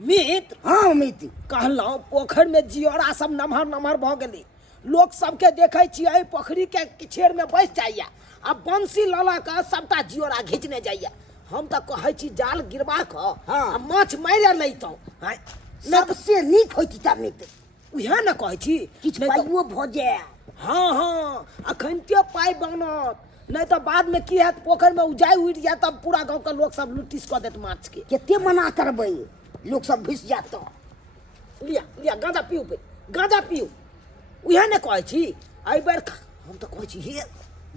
मित्र हाँ मित्र कहलौं पोखर में जियोरा सब नमहर नमहर भ गेलै लोग सबके देखे छियै पोखरी के किछेर में बैस जाइया आ बंसी लला के सबटा जियोरा घिचने जाइया हम त कहै छी जाल गिरबा क हाँ। आ माछ मारि लैतौ सबसे नीक होती ता मित्र उहे न कहै छी किछु नहीं तो- पाइयो भ जाय हाँ हाँ अखनते पाइ बनत नहीं तो बाद में की हैत पोखर में उजाइ उड़ि जाय तब पूरा गांव के लोग सब लुटिस क देत माछ के केते मना करबै लोग सब घुस जात तो लिया लिया गांजा पीऊ पे गांजा पीऊ उहे ने कहै छी एहि बेर हम तो कहै छी हे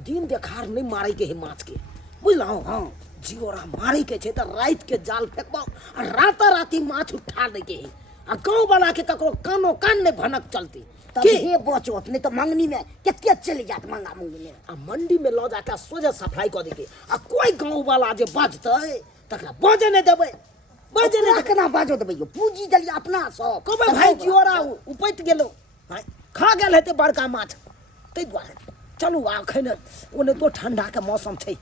दिन देखार नहीं मारै के है माछ के बुझलौ हाँ जियोरा मारै के छै त रात के जाल फेंकबौ आ राताराती माछ उठा दै के है आ गांव वाला के ककरो कानो कान नहीं भनक चलती तब की हे बचत नहीं तो मंगनी में केते चले जात मंगा मंगनी में आ मंडी में ल जाके सोझे सफाई क देके आ कोई गांव वाला जे बाजतै तकरा बाजे नहीं देबै बाजे नहीं देबै केना बाजो देबै यो पूंजी दली अपना सब कहबै भाई जियोरा उपैट गेलौ खा गेल हेतै बड़का माछ ताहि दुआरे चलू एखन ओने तो ठंडा के मौसम छै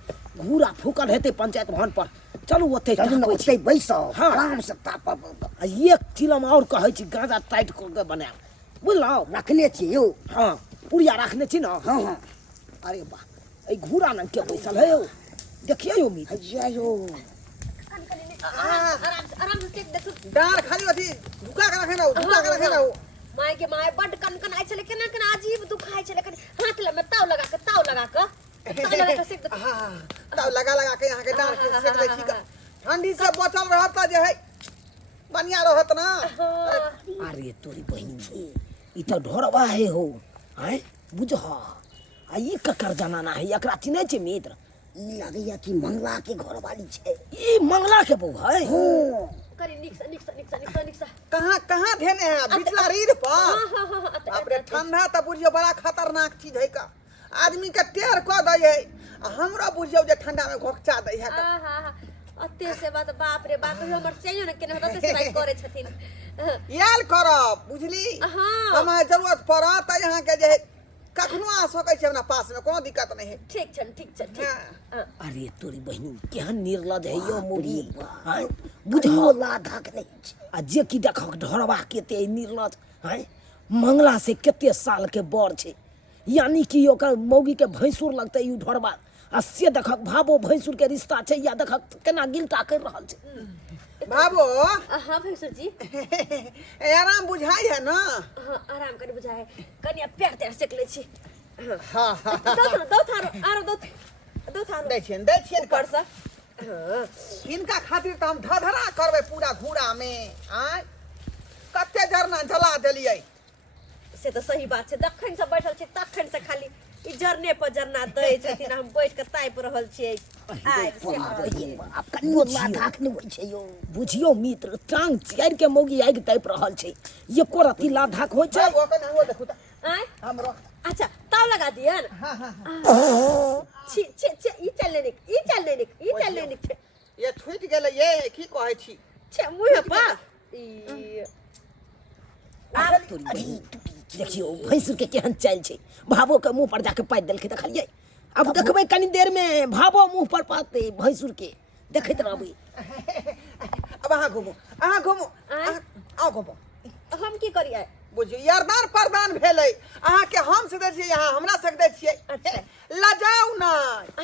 घूरा फूकल हेतै पंचायत भवन पर चलू ओते चलू न ओते बैसो हाँ। आराम से तापब आ एक चिलम और कहै छी गांजा टाइट क के बनाएब बुझलौ रखने छी यो हाँ पुड़िया रखने छी न हाँ हाँ अरे वाह ए घूरा न के बैसल है यौ देखिए यौ मीत हैया यो आराम से टेक देखो डाँड खाली अथी झुका के रखे ना माय के माय बड कन आइ छले केना केना अजीब दुखाइ छले कनी हाथ में ताव लगा के ताव लगा के सेक दे हाँ तब लगा के यहाँ के डाँड के सेक दै छी ठंडी से बचल रहत त जे है बढ़िया रहत ना अरे तोरी बहिन ई तो ढोरवा है हो हैं बुझ आ ई ककर जनाना है एकरा चिन्है छै मित्र ई लगैया कि मंगला के घर वाली छै ई मंगला के बहू है हाँ करी निक्सा कहाँ धेने है बिचला रीढ़ पर बाप रे ठंडा त बुझियो बड़ा खतरनाक चीज है का आदमी के टेर क दै है आ हमरा बुझियो जे ठंडा में घोकचा दै है अते से बाप रे बाप हमर चाहिए न केना अते से बात करे छथिन याल करब बुझली हाँ। हमारे जरूरत पड़त त यहाँ के जे है कखनो आ सकै छै हमरा पास में कोनो दिक्कत नहीं है ठीक छ हाँ। अरे तोरी बहिन केहन निर्लज है यो मुगी हैं बुझियो लाधक नहीं छै आ जे की देखक ढोरवा केते निर्लज हैं मंगला से केते साल के बड़ छै यानी कि ओकर मौगी के भैंसुर लगतै ई ढोरवा आ से देखक भाबो भैंसुर के रिश्ता छै या देखक केना गिलटा कर रहल छै बाबू हां भैंसुर जी आराम बुझाई है ना हां आराम करी बुझाए कनिया पैर तेर सेक ले छी हाँ दो थारो दै छियन ऊपर से इनका खातिर तो हम धधरा करबे पूरा घूरा में आय कते जरना जला देलिए से तो सही बात छै दखन से बैठल छै तखन से खाली ई जरने पर जरना दै छथिन हम बैठ के ताप रहल छियै आइ से आप कनियो लाधक नहीं होइ छै यो बुझियो मित्र टांग चियार के मौगी आगि तापि रहल छै एको रति लाधक होइ छै वो कना वो देखू त आइ हमरो अच्छा ताव लगा दियन हां हां छी ई चल लेनिक छे ये छूट गेले ये की कहै छी छे मुहे पर ई देखियो भैंसुर के केहन चाल छै भाबो के मुंह पर जाके पाइ देलकै देखलियै अब देखबै कनी देर में भाबो मुंह पर पाते भैंसुर के देखैत रहबै अब अहाँ घुमो आओ घुमो हम की करियै बुझियो यरदान परदान भेलै अहाँ के हम से दै छियै यहाँ हमरा से दै छियै अच्छा। लजाऊ ना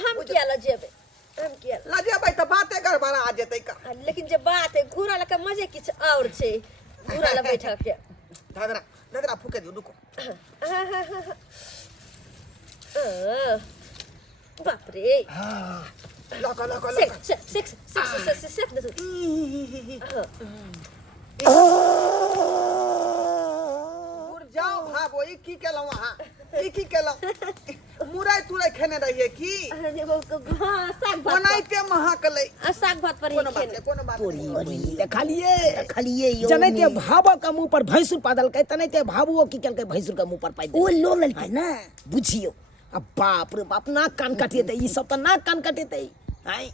हम किया लजेबै लजेबै त बाते गड़बड़ा जेतै का लेकिन जे बात है घूरा लके मजे किछ और छै घूरा ल बैठा के धदरा फूके दियो रुको बाप रे लको सेक दे उड़ जाओ भागो ई की केलौ अहाँ ई की केलौ मुरै तुरै खेने रहिए की साग भात बनाइते महकलै साग भात पर कोनो बात तोरी नहीं बहिन देखलियै खलिए यो जनैते भाबो के मुंह पर भैंसुर पादलकै तनैते भाबुओ की केलकै भैंसुर के मुंह पर पाइ ओ देलकै लो ललकै ना बुझियो अब बाप रे बाप नाक कान कटेतै ई सब त नाक कान कटेतै हैं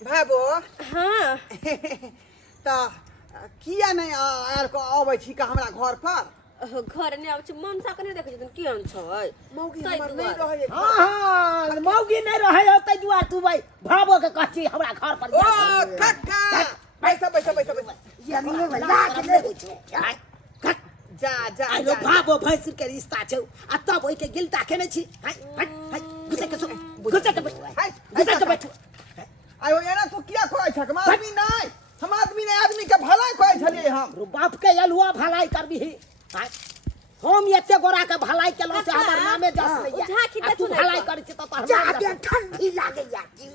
भाबो हां त किया नहीं आर को आबै छी का हमरा घर पर घर नहीं आबै छै मनसा के नहीं देखै छथिन केहन छै मौगी ताहि हमर नहीं दुआरे। रहै हां मौगी नहीं रहै तै दुआर तू भाई भाबो के कहछी हमरा घर पर ओ कक्का बैसा ये नहीं छे जा जा आरो जा। बाबो भैंसुर के रिश्ता छौ आ तब ओइ के गिलता केने छी हाय हाय घुसे के बैठ हाय, घुसे के बैठ आयो एना तू किया कहै छक? हम आदमी नहीं, हम आदमी नहीं, आदमी के भलाई कहै छलिए हम। रो बाप के अलुआ भलाई करबी हाय हम एते गोरा के भलाई केलो से हमर नामे जस नहीं झाँकी दे तू तू भलाई नहीं करै छी त जादे ठंडी लागे या की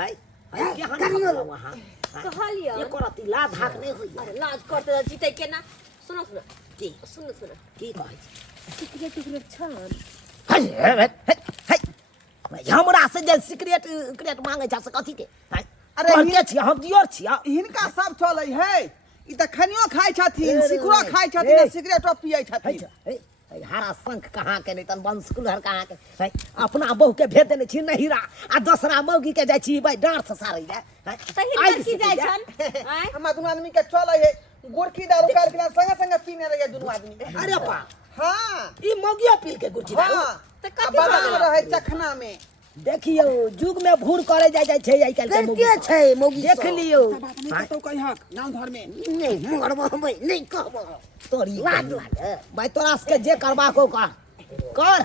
हाय हाय, करियो वहां कहलियो ये करती ला धाक नहीं होई अरे लाज करते जीते के ना सुनो सुनो की सुनो सुनो की कहै सिकरेट सिकरेट छन हाय हमरा से जे सिगरेट मांगे छ से कथी के हाय अरे अरे के छी हम दियर छी हिनका सब चलै है। ई त खनियो खाइ छथिन, अरे सिकरो रे, खाइ छथिन, हे। सिगरेटो पियै छथिन। हरा शंख कहाँ के नहीं तन बंश कुलहर कहाँ के है अपना बहू के भेज देने छी नहिरा आ दूसरा मौगी के जाय छी भाई डांट से सारे जाय सही लड़की जाय छन आय हम दुनू आदमी के चलै है, गोरकी दारू काल के संगे संगे पीने रहिए दुनू आदमी। अरे बा हां ई मौगिया पील के गुटी दारू हां, त अब कथी बदल रहे चखना में। देखियो जुग में भूर करे जाय छै आई काल के मौगी करते छे मोगी देख लियो नहीं तो कहीं हक गांव घर में नहीं मरबो नहीं कहबो तोरी लाज लागे भाई तोरा के जे करबा को कर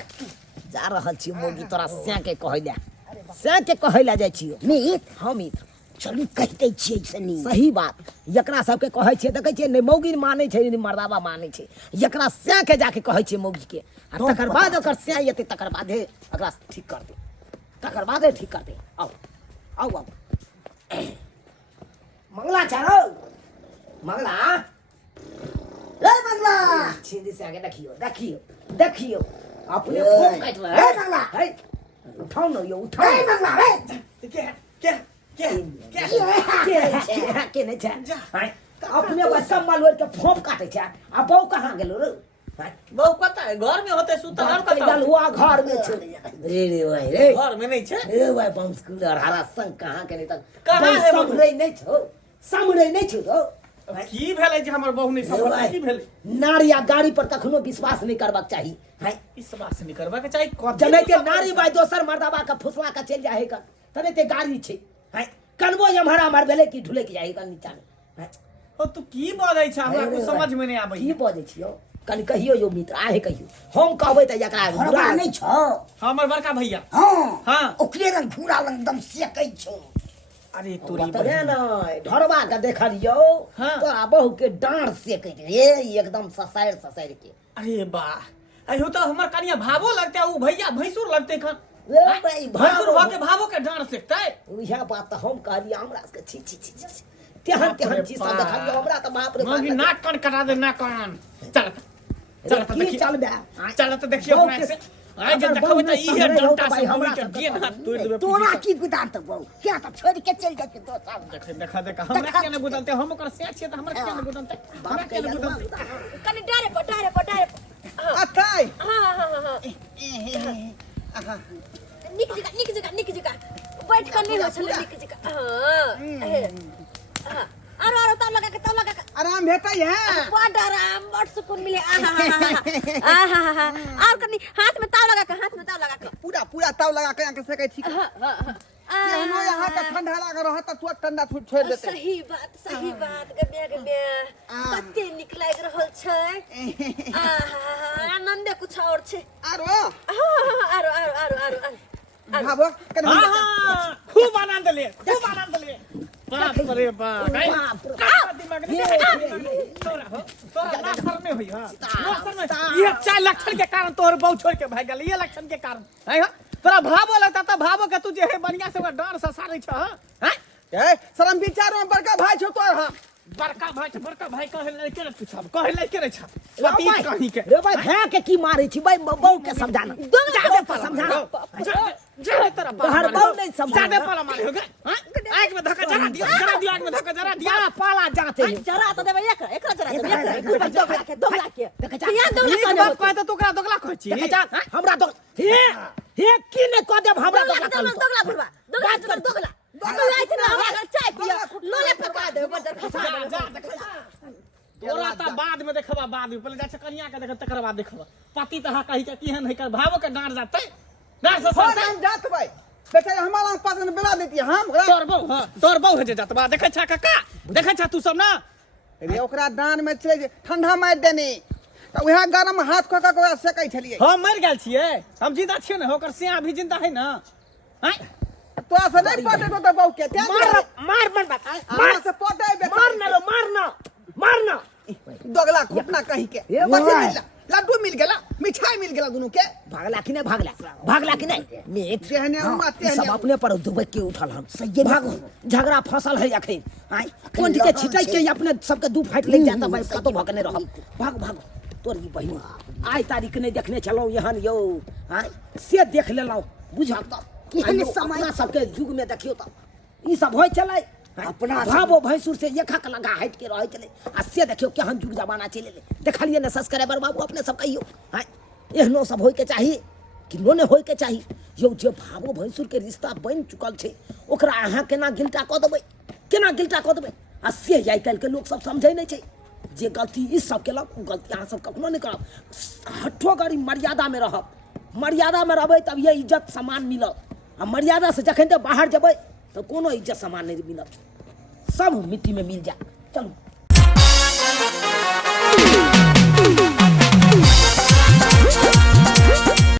जा रहल छी मौगी तोरा से के कहैला जाय छियो मीत हम मित्र चलू कहते छियै सनी सही बात एकरा सबके कहै छियै देखै छियै नहि मौगी मानै छै नहि मर्दाबा मानै छै एकरा से के जाके कहै छियै मौगी के आ तकर बाद ओकर से एतै तकर बादे एकरा ठीक कर दे तकर बादे ठीक कर दे आओ आओ आओ मंगला चारो मंगला रे मंगला छिंदी से आगे देखियो अपने ए, फोन काट रहा ए, मंगला। है उठाओ न यो उठाओ रे मंगला रे के नहीं छै हैं? अपने बस सम्मान होय के फोप काटे छै आ बहू कहाँ गेलो रे हैं? बहु पता है घर में होते सुतल और बात के कतौ गलुआ घर में छै रे भाई रे घर में नहीं छे रे भाई बम्स कुलर हरा संग कहाँ के नहीं तक कहाँ है वो? सामने नहीं छो तो की भेलै जे हमर बहु नहीं सफल की भेलै नारी या गाड़ी पर कखनो विश्वास नहीं करबाक चाही हैं? इस बात से नहीं करबा के चाही जने के नारी भाई दोसर मर्दाबा का फुसला का चल जाए का तने ते गाड़ी छै हैं? कनबो यमहरा मार भेले की ढुले के जाए का नीचा में हैं? ओ तू की बोलै छ हमरा कुछ समझ में नहीं आबै की बजै छियो कनि कहियो यो मित्र आहे कहियो हम कहबै त एकरा घरवा नहीं छो हमर बड़का भैया हां हां ओकरे रंग घूरा रंग एकदम सेकै छो अरे तोरी तबे न ढरबा के देखलियो हाँ। तोरा बहू के डांट से कह रे एकदम ससाइर के अरे वाह अयो तो हमर कनिया भावो लगते उ भैया भैंसुर लगते खन रे भाई भैंसुर भ के भावो के डांट सकते उहे बात त हम कहलिए हमरा के छी तेहन चीज सब देखलियो हमरा त बाप रे मगी बाप नाक कान कटा दे नाक कान चल चल की देखिए चल बे चल तो देखियो बहू अपना के- से आइ जे अगर देखबै बहू त में इहे समझै हो डंटा तो से भाई हमरा हमरा के सबके गेन हाथ तोड़ देबे तोरा की गुदान त बहु क्या त छोड़ के चल जाके तो सब देखा हमरा के न गुदलते हम ओकर से छिए त हमरा के न गुदलते हमरा बाप के के न गुदलते कनी डारे पर अतै हां निक जगह बैठ कर नहीं हो छले निक जगह हां आरो तब लगा के आराम भेटै है। बड़ आराम बड़ सुकून मिले आहा और कनी हाथ में ताव लगा के पूरा पूरा ताव लगा के आके सकै छी। केहनो यहाँ का ठंडा लाग रहा त तुरंत ठंडा छोड़ देते। सही बात गबे कते निक लाग रहल छै आनंदे कुछ और छै आरो आरो भाबो कने हां खूब आनंद ले बाप रे बाप दिमाग तोरा लाखर में होई हां लाखर में ये 4 लक्षण के कारण तोहर बहु छोड़ के भाग गेल ये लक्षण के कारण है तोरा भावो लगता त भावो के तू जे है बढ़िया से डांर से सारै छ हैं ए शरम विचार में बड़का भाई छौ तोर हां बड़का भाई कहै ले के पूछब कहै ले के छ पति कहीं के रे भाई भै के की मारै छी भाई बहू के समझाना जादे पर समझाना जा तेरा तोहर बहू नहीं समझा जादे पर मारे हो गए हैं आग में धक्का जरा दियो आग में धक्का जरा दिया पाला जाते हैं जरा तो देबे एकरा जरा देबे दोगला के यहाँ दोगला ई बात कहै त तोकरा दोगला कहै छी देखे जा हमरा तो हे की ने कह देब हमरा तो दोगला बुढ़वा दोगला आई थी ना हमरा चाय पिया लोले पका दे बजर खसा जा तोरा त बाद में देखबा बाद में पहले जा छ कन्या के देख तकर बाद देखबा पति त हा कहि के केहन है कर भावो के डांट जाते डांट से हो सरते हम जात भाई बेचारे हमारा पास में बेला देती हम तोर बहु है जे जात बा देखे छ काका देखे छ तू सब ना रे ओकरा दान में छे जे ठंडा मार देने त वह गरम हाथ क के ओकरा सेकै छलिए हम मर गेल छियै हम जिंदा छियै ना ओकर सिया भी जिंदा है ना हैं तो से नहीं पटे तो बहु के ते मार मार बात मार से पटे बे मारना दोगला घुटना कहीं के ए मजे भाई। मिलला लड्डू मिल गेला मिठाई मिल गेला दोनों के भागला कि नहीं भागला कि नहीं मैं तेहने उमा सब तेहने अपने पर दुबक के उठल हम सही भागो झगड़ा फसल है अखन आई कोन के छिटै के अपने सबके दू फाइट ले जाता भाई कतो भगने रह भागो तोर की बहिन आई तारीख नहीं देखने चलो यहाँ यो आई से देख लेलो बुझा त केहन कि समय- समय सबके युग में देखियो त ई सब होय चलै अपना भाबो भैंसुर से एक हक लगा हट के रहे चले आ से देखियो केहन युग जमाना चले ले देखलिए ने सब्सक्राइबर बाबू अपने सब कहियो हां एहनो सब होय के चाहिए कि लोने होय के चाहिए यो जे भाबो भैंसुर के रिश्ता बन चुकल छे ओकरा अहाँ केना गिल्टा क देबै आ से आइ काल्हि के लोग सब समझै नहीं छे जे गलती ई सब केलक उ गलती अहाँ सब कखनो नहीं करब हठो गरी मर्यादा में रहब मर्यादा में रहबै तब ये इज्जत सम्मान मिलत आ मर्यादा से जखन ते बाहर जेबै तो कोनो इज्जत सम्मान नहीं मिलत सब मिट्टी में मिल जाए चलो